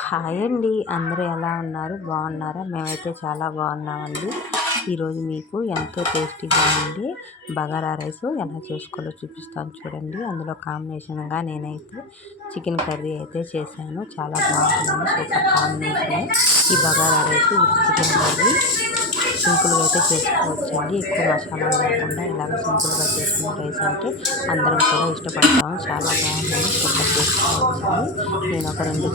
Hi అండి. అందరూ ఎలా ఉన్నారు? బాగున్నారా? మేమైతే చాలా బాగున్నామండి. ఈరోజు మీకు ఎంతో టేస్టీగా ఉండి బగారా రైస్ ఎలా చేసుకోవాలో చూపిస్తాను చూడండి. అందులో కాంబినేషన్గా నేనైతే చికెన్ కర్రీ అయితే చేశాను. చాలా బాగుంటుంది సూపర్ కాంబినేషన్. ఈ bagara rice with chicken curry. సింపుల్గా అయితే చేసుకోవచ్చండి ఎక్కువ మసాలా లేకుండా ఇలాగ సింపుల్గా చేసుకున్న రైస్ అంటే అందరం కూడా ఇష్టపడతాము. చాలా బాగుంటుంది సూపర్ చేసుకోవచ్చు. నేను ఒక రెండు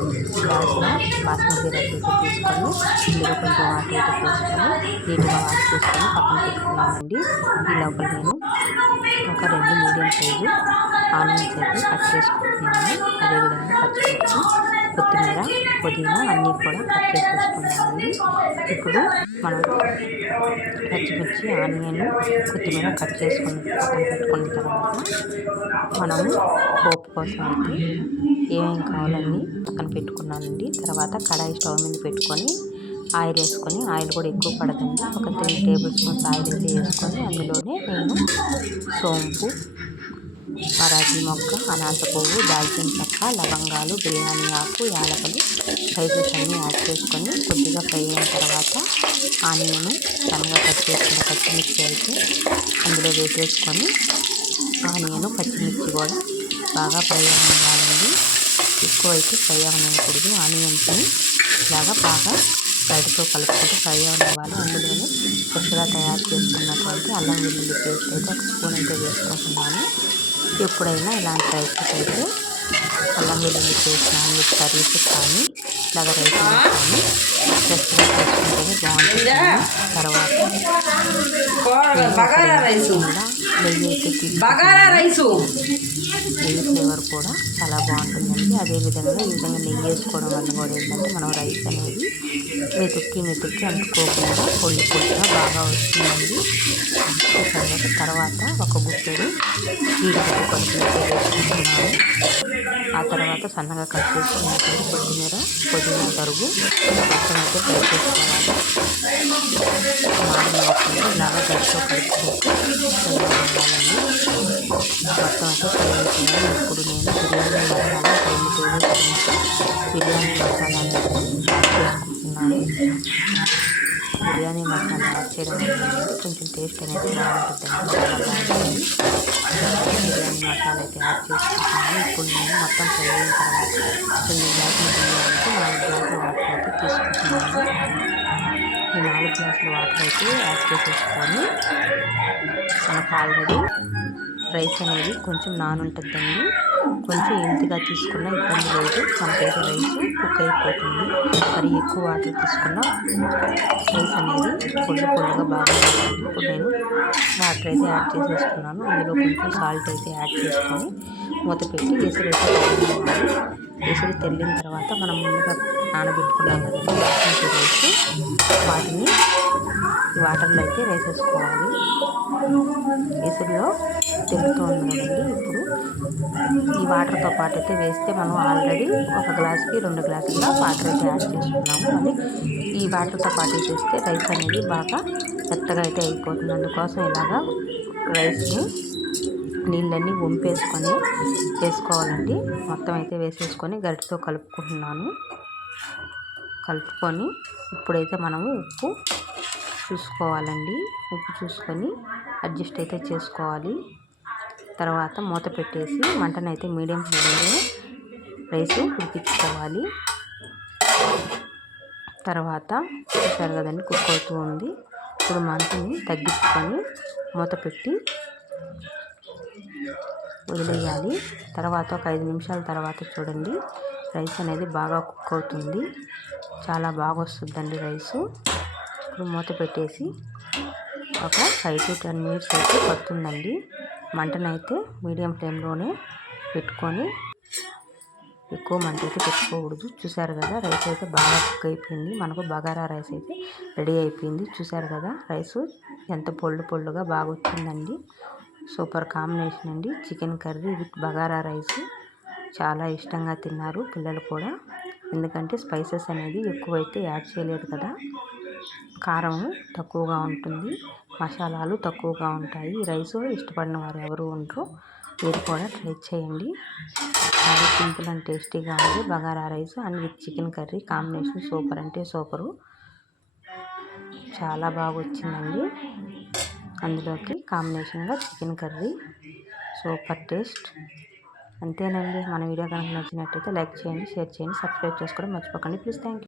గ్లాసుల బాస్మతి రైస్ అయితే తీసుకొని ఇందులో కొంచెం వాటర్ అయితే పోసుకొని నీట్గా వాష్ చేసుకొని పక్కన పెట్టుకున్నానండి. ఈ లోపల నేను ఒక రెండు మీడియం సైజు ఆనియన్స్ అయితే కట్ చేసుకుంటున్నాను. అదేవిధంగా పచ్చిమిర్చి కొత్తిమీర పుదీనా అన్నీ కూడా కట్ చేసేసుకున్నామండి ఇప్పుడు మనం పచ్చిమిర్చి ఆనియన్ కొత్తిమీర కట్ చేసుకుని పక్కన పెట్టుకున్న తర్వాత మనము పోపు కోసం అయితే ఏమేమి కావాలన్నీ పక్కన పెట్టుకున్నానండి. తర్వాత కడాయి స్టవ్ మీద పెట్టుకొని ఆయిల్ వేసుకొని ఆయిల్ కూడా ఎక్కువ పడదండి. ఒక త్రీ టేబుల్ స్పూన్స్ ఆయిల్ అయితే వేసుకొని అందులోనే నేను సోంపు మరాఠీ మొగ్గ అనాస పువ్వు దాల్చిన చెక్క లవంగాలు బిర్యానీ ఆకు యాలకలు స్పైసెస్ అన్నీ యాడ్ చేసుకొని కొద్దిగా ఫ్రై అయిన తర్వాత ఆనియన్ సన్నగా కట్ చేసుకున్న పచ్చిమిర్చి అయితే అందులో వేసేసుకొని ఆనియన్ పచ్చిమిర్చి కూడా బాగా ఫ్రై అవ్వాలండి. ఎక్కువ అయితే ఫ్రై అవ్వకూడదు ఆనియన్స్ని ఇలాగా బాగా గరిటతో కలుపుకుంటూ ఫ్రై అవ్వాలి అందులోనే ఫ్రెష్గా తయారు చేసుకున్నటువంటి అల్లం వెల్లుల్లి పేస్ట్ అయితే ఒక స్పూన్ అయితే వేసుకుంటున్నాను. ఎప్పుడైనా ఇలాంటి రైసెస్ అయితే అల్లం వెల్లుల్లి పేస్ట్ నాన్ వెజ్ కర్రీస్ కానీ ఇలాగ రైస్ కానీ ఫ్రెష్గా చేసుకుంటేనే బాగుంటుంది. తర్వాత నెయ్యి అయితే బగారా రైసు. నెయ్యి ఫ్లేవర్ కూడా చాలా బాగుంటుందండి. అదేవిధంగా ఈ విధంగా నెయ్యి వేసుకోవడం వల్ల కూడా ఏంటంటే మనం రైస్ అనేది మెతుక్కి మెతుక్కి అంటుకోకుండా పొడి పొడిగా బాగా వస్తుందండి. తర్వాత తర్వాత ఒక గుప్పెడు జీడిపప్పు పలుకులు వేసుకుంటున్నాను. ఆ తర్వాత సన్నగా కట్ చేసుకున్నటువంటి కొత్తిమీర పుదీనా తరుగు మొత్తం అయితే ఫ్రై చేసుకోవాలి. మామిడి ఇలాగా గడితో కలుపుకుంటూ మొత్తం అయితే ఫ్రై అయిపోయాయి ఇప్పుడు నేను బిర్యానీ మసాలా రెండు టేబుల్ స్పూన్స్ బిర్యానీ మసాలా అనేది వేసుకుంటున్నాను బిర్యానీ మసాలా యాడ్ చేయడం వల్ల కొంచెం టేస్ట్ అనేది బాగుంటుంది బిర్యానీ మసాలా అయితే యాడ్ చేసుకుంటున్నాను ఇప్పుడు నేను మొత్తం ఫ్రై అయిన తర్వాత రెండు గ్లాసుల బిర్యానీకి నాలుగు గ్లాసులు వాటర్ అయితే తీసుకుంటున్నాను. ఈ నాలుగు గ్లాసుల వాటర్ అయితే యాడ్ చేసేసుకొని మనకు ఆల్రెడీ రైస్ అనేది కొంచెం నానుంటుందండి. కొంచెం ఇంతగా తీసుకున్న ఇబ్బంది లేదు. మనకైతే రైస్ కుక్ అయిపోతుంది. మరి ఎక్కువ వాటర్ తీసుకున్న రైస్ అనేది కొద్ది పొల్లుగా బాగా ఇప్పుడు నేను వాటర్ అయితే యాడ్ చేసేసుకున్నాను అందులో కొంచెం సాల్ట్ అయితే యాడ్ చేసుకొని మూత పెట్టి ఎసురు ఎసురు తెల్లిన తర్వాత మనం ముందుగా నానబెట్టుకున్నాం కదండి రైస్ వాటిని ఈ వాటర్లో అయితే వేసేసుకోవాలి. ఎసురులో తెలుస్తూ అండి ఇప్పుడు. ఈ వాటర్తో పాటు అయితే వేస్తే మనం ఆల్రెడీ ఒక గ్లాస్కి రెండు గ్లాసుల వాటర్ అయితే యాడ్ చేసుకున్నాము. అది ఈ వాటర్తో పాటు వేసేస్తే రైస్ అనేది బాగా మెత్తగా అయితే అయిపోతుంది. అందుకోసం ఇలాగా రైస్ని నీళ్ళన్నీ వంపేసుకొని వేసుకోవాలండి. మొత్తం అయితే వేసేసుకొని గరిటితో కలుపుకుంటున్నాను. కలుపుకొని ఇప్పుడైతే మనము ఉప్పు చూసుకోవాలండి. ఉప్పు చూసుకొని అడ్జస్ట్ అయితే చేసుకోవాలి. తర్వాత మూత పెట్టేసి మంటనైతే మీడియం ఫ్లేమ్లో రైస్ ఉడికించుకోవాలి. తర్వాత చూసారు కదండి కుక్ అవుతూ ఉంది. ఇప్పుడు మంటని తగ్గించుకొని మూత పెట్టి వదిలేయాలి. తర్వాత ఒక ఐదు నిమిషాల తర్వాత చూడండి రైస్ అనేది బాగా కుక్ అవుతుంది. చాలా బాగా వస్తుందండి రైసు. ఇప్పుడు మూత పెట్టేసి ఒక ఫైవ్ టు టెన్ మినిట్స్ అయితే పడుతుందండి. మంటనైతే మీడియం ఫ్లేమ్లోనే పెట్టుకొని ఎక్కువ మంట అయితే పెట్టుకోకూడదు. చూసారు కదా రైస్ అయితే బాగా కుక్ అయిపోయింది. మనకు బగారా రైస్ అయితే రెడీ అయిపోయింది. చూసారు కదా రైస్ ఎంత పొళ్ళు పొళ్ళుగా బాగా వచ్చిందండి. సూపర్ కాంబినేషన్ అండి. Chicken curry with bagara rice చాలా ఇష్టంగా తిన్నారు పిల్లలు కూడా. ఎందుకంటే స్పైసెస్ అనేది ఎక్కువైతే యాడ్ చేయలేదు కదా. కారం తక్కువగా ఉంటుంది. మసాలాలు తక్కువగా ఉంటాయి. రైస్ ఇష్టపడిన వారు ఎవరు ఉండరు. మీరు కూడా ట్రై చేయండి. చాలా సింపుల్ అండ్ టేస్టీగా ఉంది. Bagara rice and with chicken curry combination super అంటే సూపరు. చాలా బాగా వచ్చిందండి. అందులోకి కాంబినేషన్గా చికెన్ కర్రీ. Super taste. అంతేనండి. మన వీడియో కనుక నచ్చినట్టయితే లైక్ చేయండి షేర్ చేయండి సబ్స్క్రైబ్ చేసుకోవడం మర్చిపోకండి. Please thank